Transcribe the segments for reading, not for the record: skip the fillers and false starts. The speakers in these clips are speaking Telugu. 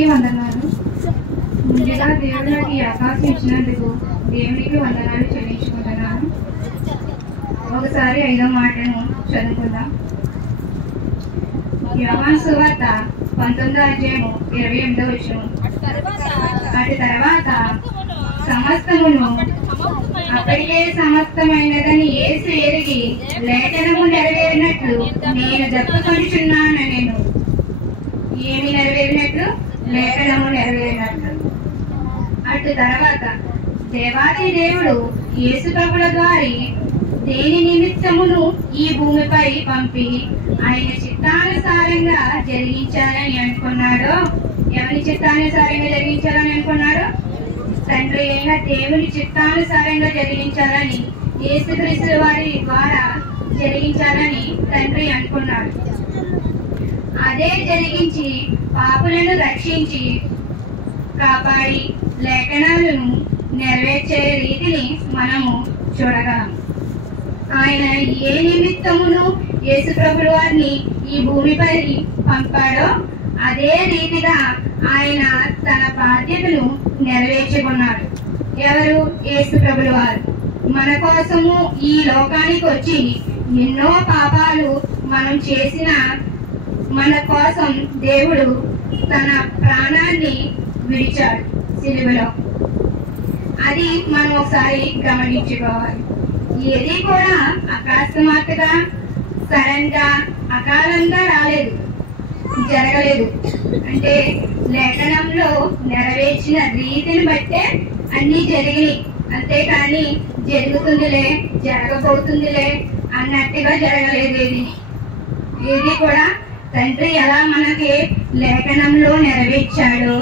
అందరికీ వందనాలు. ముందుగా దేవుడు నాకు ఈ అవకాశం ఇచ్చినందుకు దేవునికి వందనాలు చెల్లించుకుంటున్నాను. ఒకసారి 5వ మాటను చదువుకుందాం. యోహాను సువార్త 19వ అధ్యాయము 28వ వచనం. అటు తర్వాత సమస్తమును అప్పటికే సమస్తమైనదని యేసు ఎరిగి లేఖనము నెరవేరినట్లు నేను చెప్పుకొనుచున్నాను. నేను ఏమి నెరవేరినట్లు? లేఖనము నెరవేరినట్లు. అటు తర్వాత దేవాది దేవుడు యేసు ప్రభుల ద్వారా దేని నిమిత్తమును ఈ భూమిపై పంపి ఆయన చిత్తానుసారంగా జరిగించాలని అనుకున్నాడో, ఎవరి చిత్తానుసారంగా జరిగించాలని అనుకున్నాడో? తండ్రి అయిన దేవుని చిత్తానుసారంగా జరిగించాలని, యేసుక్రీస్తు వారి ద్వారా జరిగించాలని తండ్రి అనుకున్నాడు. అదే జరిగించి పాపులను రక్షించి కాపాడి లేఖనాలను నెరవేర్చే రీతిని మనము చూడగలం. ఆయన ఏ నిమిత్తమును యేసు ప్రభుల వారిని ఈ భూమిపై పంపాడో అదే రీతిగా ఆయన తన బాధ్యతను నెరవేర్చుకున్నాడు. ఎవరు? యేసు ప్రభుల వారు మన కోసము ఈ లోకానికి వచ్చి ఎన్నో పాపాలు మనం చేసిన మన కోసం దేవుడు తన ప్రాణాన్ని విడిచాడు సిలువలో. అది మనం ఒకసారి గమనించుకోవాలి. ఏది కూడా అకస్మాత్తుగా, సడన్ గా, అకాలంగా రాలేదు, జరగలేదు. అంటే లేఖనంలో నెరవేర్చిన రీతిని బట్టే అన్ని జరిగినాయి. అంతేకాని జరుగుతుందిలే, జరగబోతుందిలే అన్నట్టుగా జరగలేదు. ఏది కూడా తండ్రి ఎలా మనకి లేఖనంలో నెరవేర్చాడో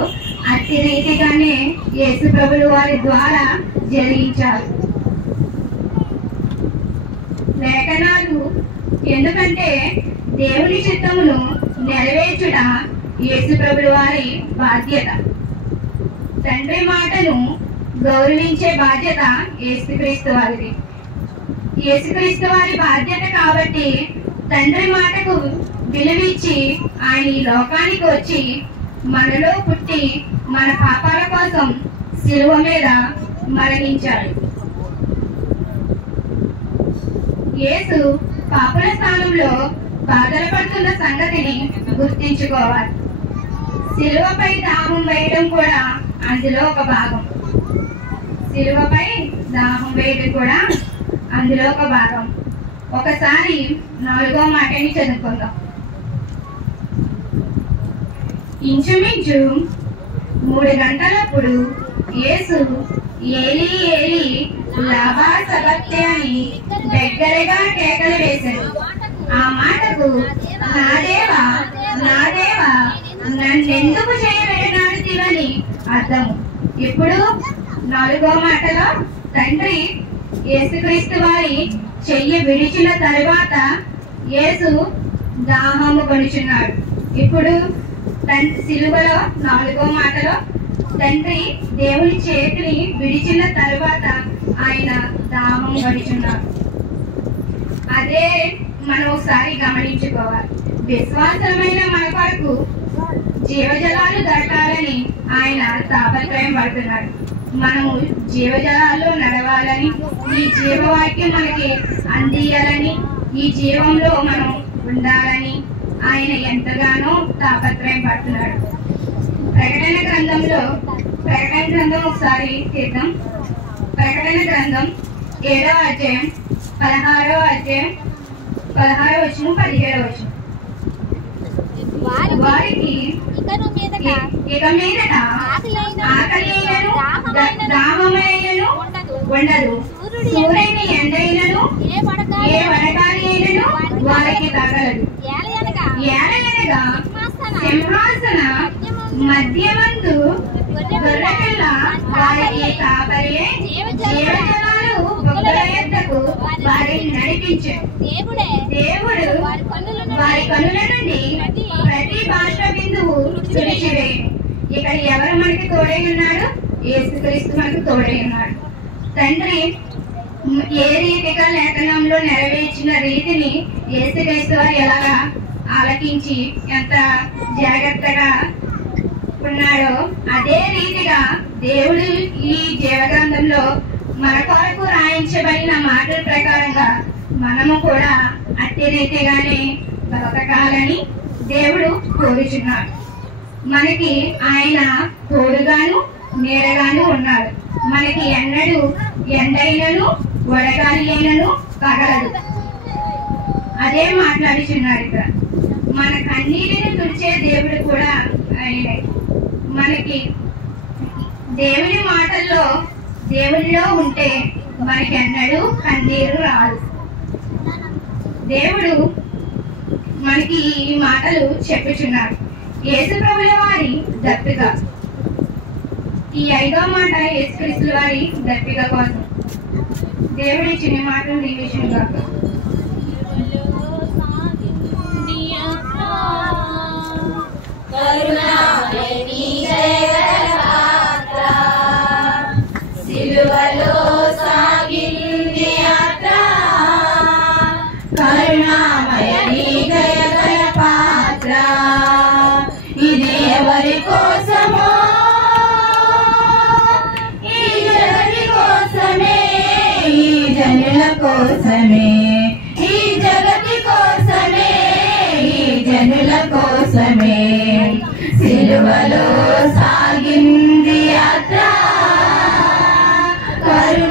అట్టి రీతిగానే యేసు ప్రభుల వారి ద్వారా జరిగించారు లేఖనాలు. ఎందుకంటే దేవుని చిత్తమును నెరవేర్చుట యేసు ప్రభుల వారి బాధ్యత. తండ్రి మాటను గౌరవించే బాధ్యత యేసుక్రీస్తు వారిది. యేసుక్రీస్తు వారి బాధ్యత కాబట్టి తండ్రి మాటకు విలువిచ్చి ఆయన ఈ లోకానికి వచ్చి మనలో పుట్టి మన పాపాల కోసం శిలువ మీద మరణించాడు. యేసు పాపల స్థానంలో బాధలు పడుతున్న సంగతిని గుర్తించుకోవాలి. శిలువపై దాహం వేయడం కూడా అందులో ఒక భాగం. శిలువపై దాహం వేయడం కూడా అందులో ఒక భాగం. ఒకసారి 4వ మాటని చదువుకుందాం. ఇంచుమించు 3 గంటలప్పుడు యేసు ఏలీ ఏలీ లమా సబక్తాని దగ్గరగా కేకలు వేశాడు. ఆ మాటకు నా దేవా నా దేవా నన్నెందుకు చేయబెట్టినాడితివని అర్థము. ఇప్పుడు 4వ మాటలో తండ్రి యేసుక్రీస్తు వారి చెయ్యి విడిచిన తరువాత యేసు దాహము కొనుచున్నాడు. ఇప్పుడు సిలువలో 4వ మాటలో తండ్రి దేవుని చేతిని విడిచిన తరువాత ఆయన దాహం కొనుచున్నాడు. అదే మనం ఒకసారి గమనించుకోవాలి. విశ్వాసమైన మన కొరకు జీవజలాలు దొరకాలని ఆయన తాపత్రయం పడుతున్నాడు. మనము జీవజలాల్లో నడవాలని, ఈ జీవవాక్యం మనకి అందియాలని, ఈ జీవంలో మనం ఉండాలని ఆయన ఎంతగానో తాపత్రయం పడుతున్నాడు. ప్రకటన గ్రంథం ఒకసారి తీద్దాం. ప్రకటన గ్రంథం 7వ అధ్యాయం 16వ అధ్యాయం 16వ వచనం 17వ వచనం. వారికి ఇక మీదట ఆకలియైనను దాహమైనను ఉండదు. సూర్యుని ఎండైనను ఏ వడగాలి అయినను వారికి తగలదు. ఏలయనగా సింహాసన మధ్యమందు గొర్రెపిల్ల వారికి కాపరియే జీవజలాలు బొగ్గల యొద్దకు వారిని నడిపించాడు. దేవుడు వారి కనుల నుండి ప్రతి భాష బిందువు తుడిచివేయను. ఇక్కడ ఎవరు మనకి తోడై ఉన్నాడు? యేసుక్రీస్తు మనకు తోడై ఉన్నాడు. తండ్రి ఏ రీతిగా లేఖనంలో నెరవేర్చిన రీతిని యేసుక్రీస్తు వారు ఎలాగా ఆలకించి ఎంత జాగ్రత్తగా ఉన్నాడో అదే రీతిగా దేవుడు ఈ జీవగ్రంథంలో మన కొరకు రాయించబడిన మాటల ప్రకారంగా మనము కూడా అట్టి రీతిగానే బ్రతకాలని దేవుడు కోరుచున్నాడు. మనకి ఆయన తోడుగాను నీడగాను ఉన్నాడు. మనకి ఎన్నడూ ఎండైనను వడగాలి అయినను తగలదు. అదే మాట్లాడుచున్నాడు ఇక్కడ. మన కన్నీటిని తుడిచే దేవుడు కూడా ఆయనే. మనకి దేవుని మాటల్లో దేవునిలో ఉంటే మనకి ఎన్నడూ కన్నీరు రాదు. దేవుడు మనకి ఈ మాటలు చెప్పుచున్నాడు. యేసు ప్రభుల వారి దప్పిక. ఈ 5వ మాట యేసుక్రీస్తు వారి దప్పిక కోసం దేవుడు ఇచ్చిన మాటలు దీవించును గాక. సిలువలో సాగింది యాత్ర, కరుణామయ నీ దయగల పాత్ర. ఇది ఎవరి కోసమో? ఈ జగతి కోసమే, ఈ జనుల కోసమే, ఈ జగతి కోసమే, ఈ జనుల కోసమే. సిలువలో సాగింది యాత్ర, కరుణ